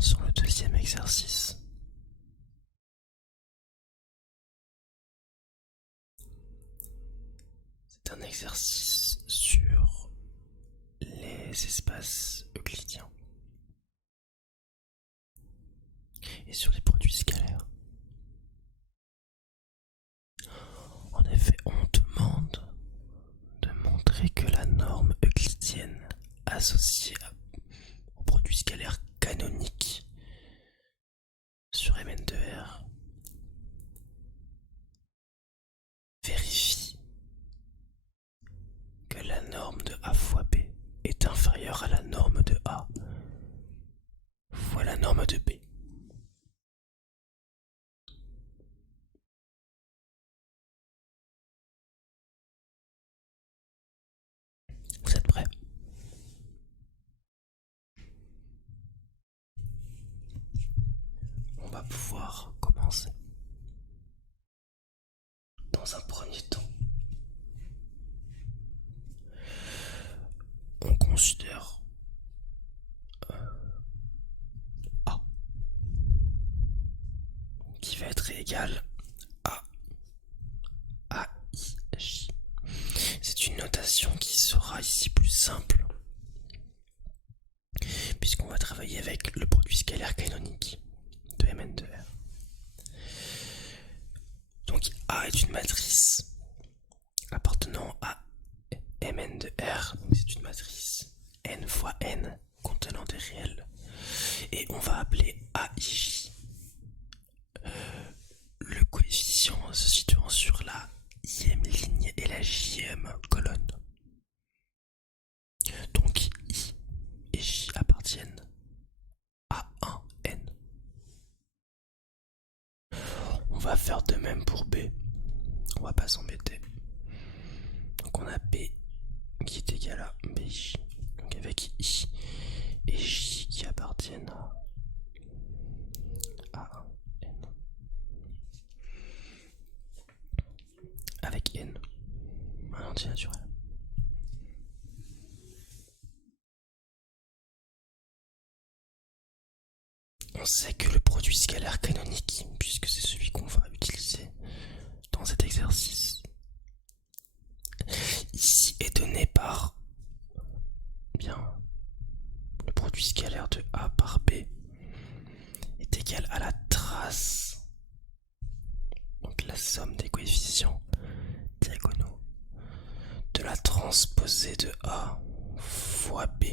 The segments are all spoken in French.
sur le deuxième exercice. C'est un exercice sur les espaces euclidiens et sur les produits scalaires. En effet, on demande de montrer que la norme euclidienne associée au produit scalaire canonique sur Mn2R vérifie que la norme de A fois B est inférieure à la norme de A fois la norme de B. Vous êtes prêts? On va pouvoir commencer. Dans un premier temps, on considère A qui va être égal à AIJ. C'est une notation qui sera ici plus simple puisqu'on va travailler avec le produit scalaire canonique de Mn2R. Donc A est une matrice appartenant à Mn2R, donc c'est une matrice n fois n contenant des réels. Et on va appeler AIJ le coefficient se situant sur la ième ligne et la jième colonne. Donc I et J appartiennent à 1n. On va faire de même pour B. On va pas s'embêter. Donc on a B qui est égal à BJ. Donc avec I et J qui appartiennent à 1n. Avec n, un entier naturel. On sait que le produit scalaire canonique, puisque c'est celui qu'on va utiliser dans cet exercice, ici est donné par bien le produit scalaire de A par B est égal à la trace, donc la somme des coefficients diagonaux de la transposée de A fois B.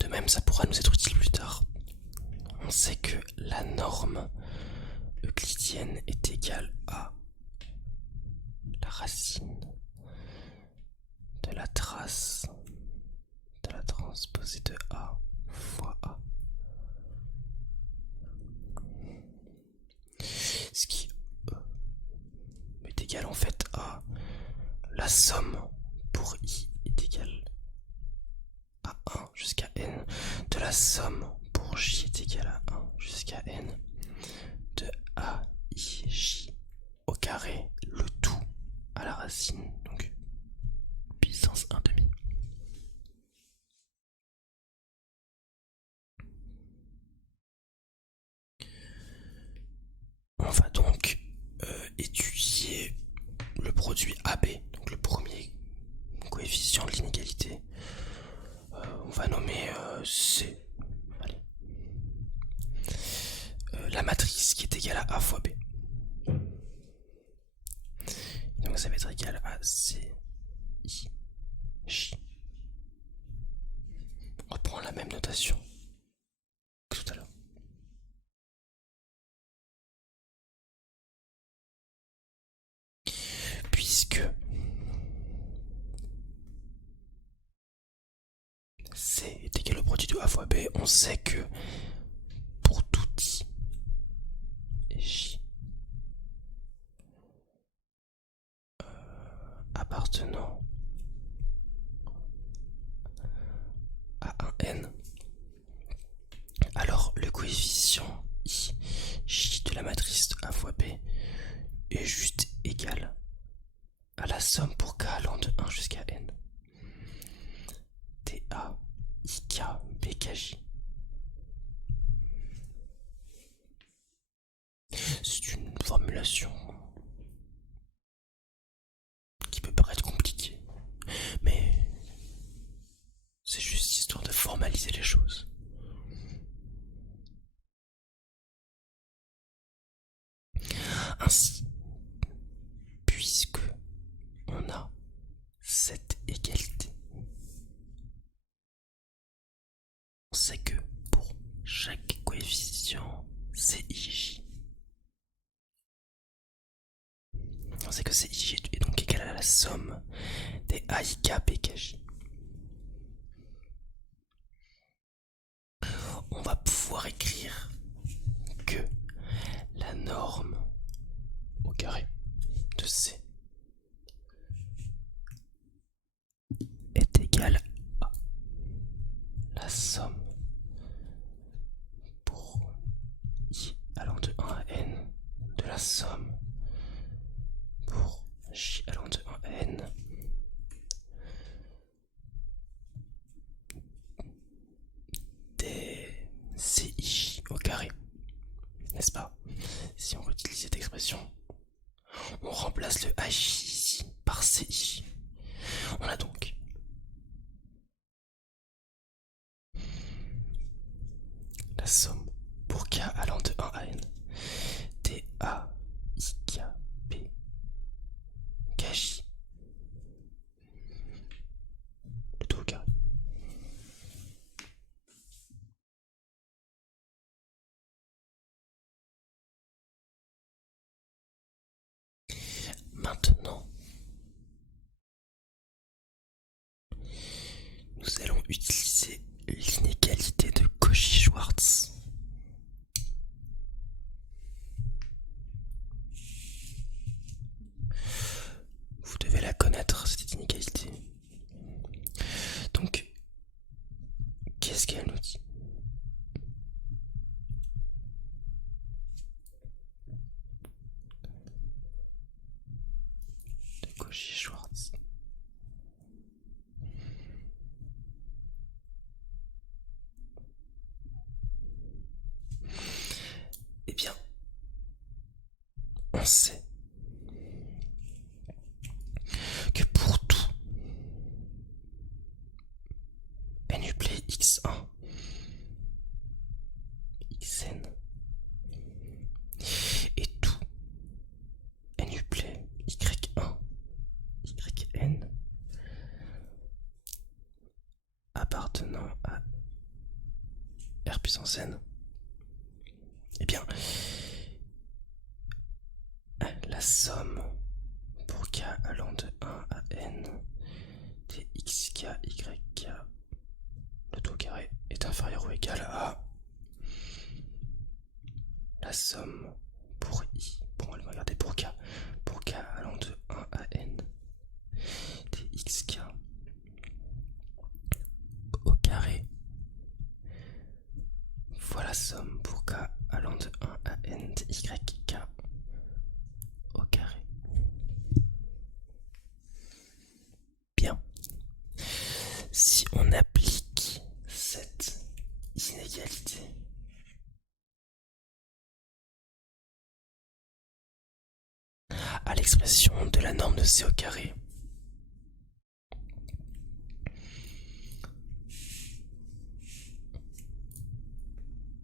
De même, ça pourra nous être utile plus tard. On sait que la norme euclidienne est égale à la racine de la trace de la transposée de A fois A. Ce qui est égal en fait à la somme pour I est égale à 1 jusqu'à n de la somme pour J est égale à 1 jusqu'à n de AIJ au carré, le tout à la racine, donc puissance 1 demi. On va donc étudier le produit AB, donc le premier coefficient de l'inégalité. On va nommer C. Allez. La matrice qui est égale à A fois B. Donc ça va être égal à C, I, J. On reprend la même notation que tout à l'heure. Puisque C est égal au produit de A fois B, on sait que pour tout I et J appartenant à un n, alors le coefficient I, J de la matrice A fois B est juste égal à la somme pour K allant formulation qui peut paraître compliquée, mais c'est juste histoire de formaliser les choses. Ainsi, puisque on a cette égalité, on sait que pour chaque coefficient CIJ, on sait que CIJ est donc égal à la somme des AIK PKJ. On va pouvoir écrire que la norme au carré de C est égale à la somme pour I allant de 1 à N de la somme pour J allant de 1 à N des CIJ au carré. N'est-ce pas? Si on réutilise cette expression, on remplace le HJ ici par CIJ. On a donc la somme pour K allant de 1 à N des A, I, K, P, KJ, le tout au carré. Maintenant, nous allons utiliser l'inégalité de Cauchy-Schwarz. Vous devez la connaître, cette inégalité. Donc, qu'est-ce qu'elle nous dit? De Cauchy-Schwarz. Eh bien, on sait que pour tout n-uplet x1, xn et tout n-uplet y1, yn appartenant à R puissance n, eh bien, la somme pour k allant de 1 à n des xk, yk, le tout au carré est inférieur ou égal à la somme pour i, bon on va regarder pour k allant de 1 à n des xk au carré fois la somme pour k allant de 1 à n des yk au carré. Bien. Si on applique cette inégalité à l'expression de la norme de C au carré,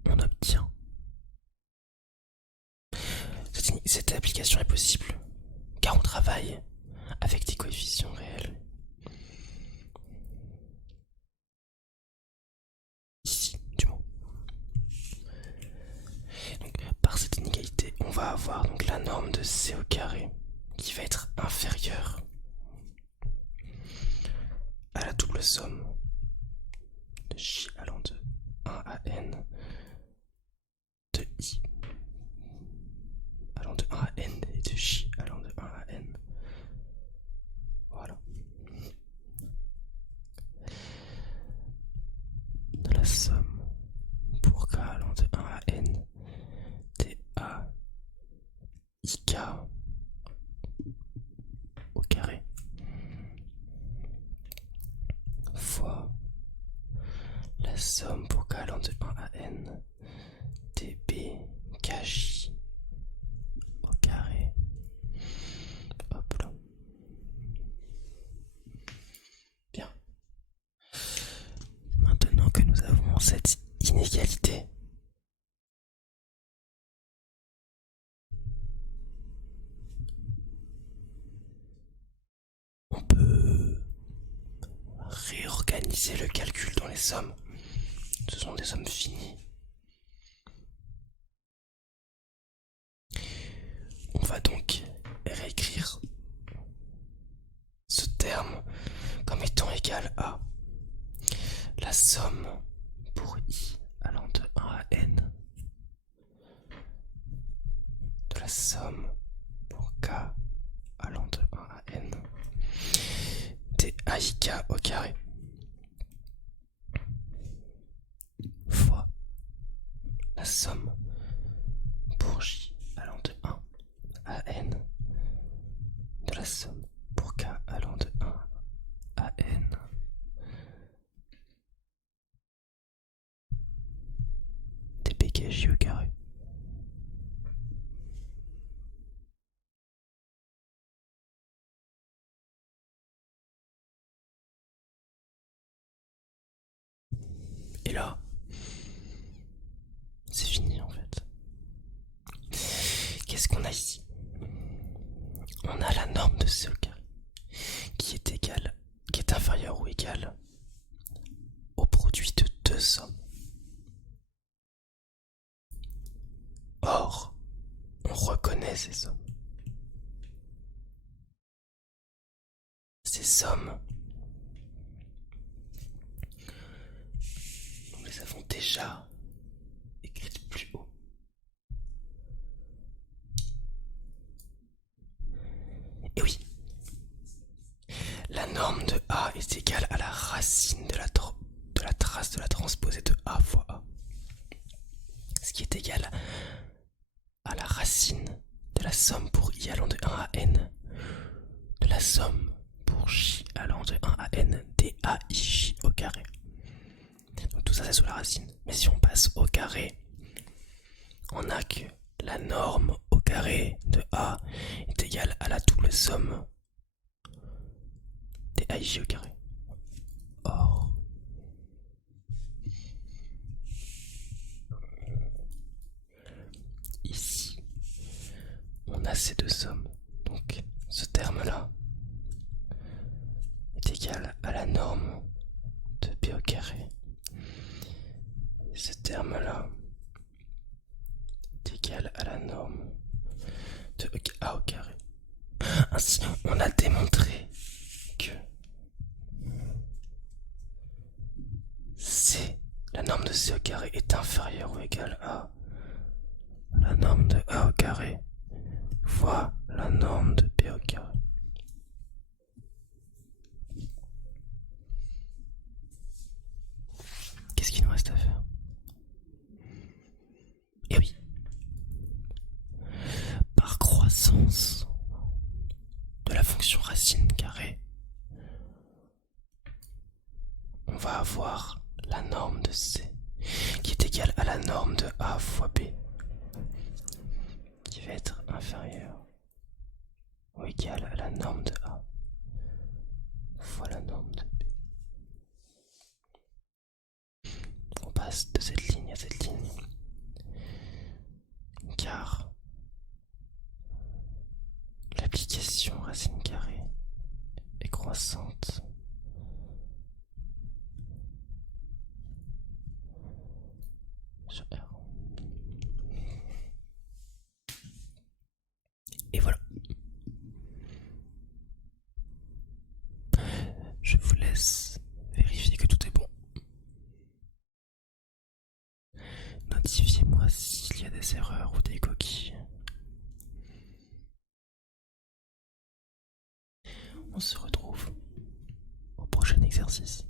on obtient. Cette application est possible car on travaille avec des coefficients réels. Ici, du moins. Donc, par cette inégalité, on va avoir donc la norme de C au carré qui va être inférieure à la double somme de J allant de 1 à N de I allant de 1 à N et de J allant de 1 à N. Voilà. De la somme pour K allant de 1 à N des A, IK au carré fois la somme pour K allant de 1 à N des B, organiser le calcul dans les sommes. Ce sont des sommes finies. On va donc réécrire ce terme comme étant égal à la somme pour i allant de 1 à n de la somme pour k allant de 1 à n d'aik au carré fois la somme pour j allant de 1 à n de la somme pour k allant de 1 à n des pkj au carré. Et là, c'est fini en fait. Qu'est-ce qu'on a ici? On a la norme de C au carré qui est inférieure ou égale au produit de deux sommes. Or, on reconnaît ces sommes. Ces sommes, nous les avons déjà écrites plus haut. Et oui, la norme de A est égale à la racine de la trace de la transposée de A fois A. Ce qui est égal à la racine de la somme pour I allant de 1 à N de la somme pour J allant de 1 à N d'AIJ au carré. Donc tout ça c'est sous la racine. Mais si on passe au carré, on a que la norme au carré de A est égale à la double somme des AIJ au carré. Or, ici, on a ces deux sommes. Donc ce terme-là est égal à la norme de B au carré. Et ce terme-là est égal à la norme de A au carré. Ainsi, on a démontré que C, la norme de C au carré est inférieure ou égale à la norme de A au carré fois la norme de B au carré. Qu'est-ce qu'il nous reste à faire? Eh oui, par croissance de la fonction racine carrée, on va avoir la norme de C qui est égale à la norme de A fois B qui va être inférieure ou égale à la norme de A fois la norme de B. On passe de cette ligne à cette ligne car l'application racine carrée est croissante sur R. Et voilà. Je vous laisse vérifier que tout est bon. Notifiez-moi s'il y a des erreurs ou des coquilles. On se retrouve au prochain exercice.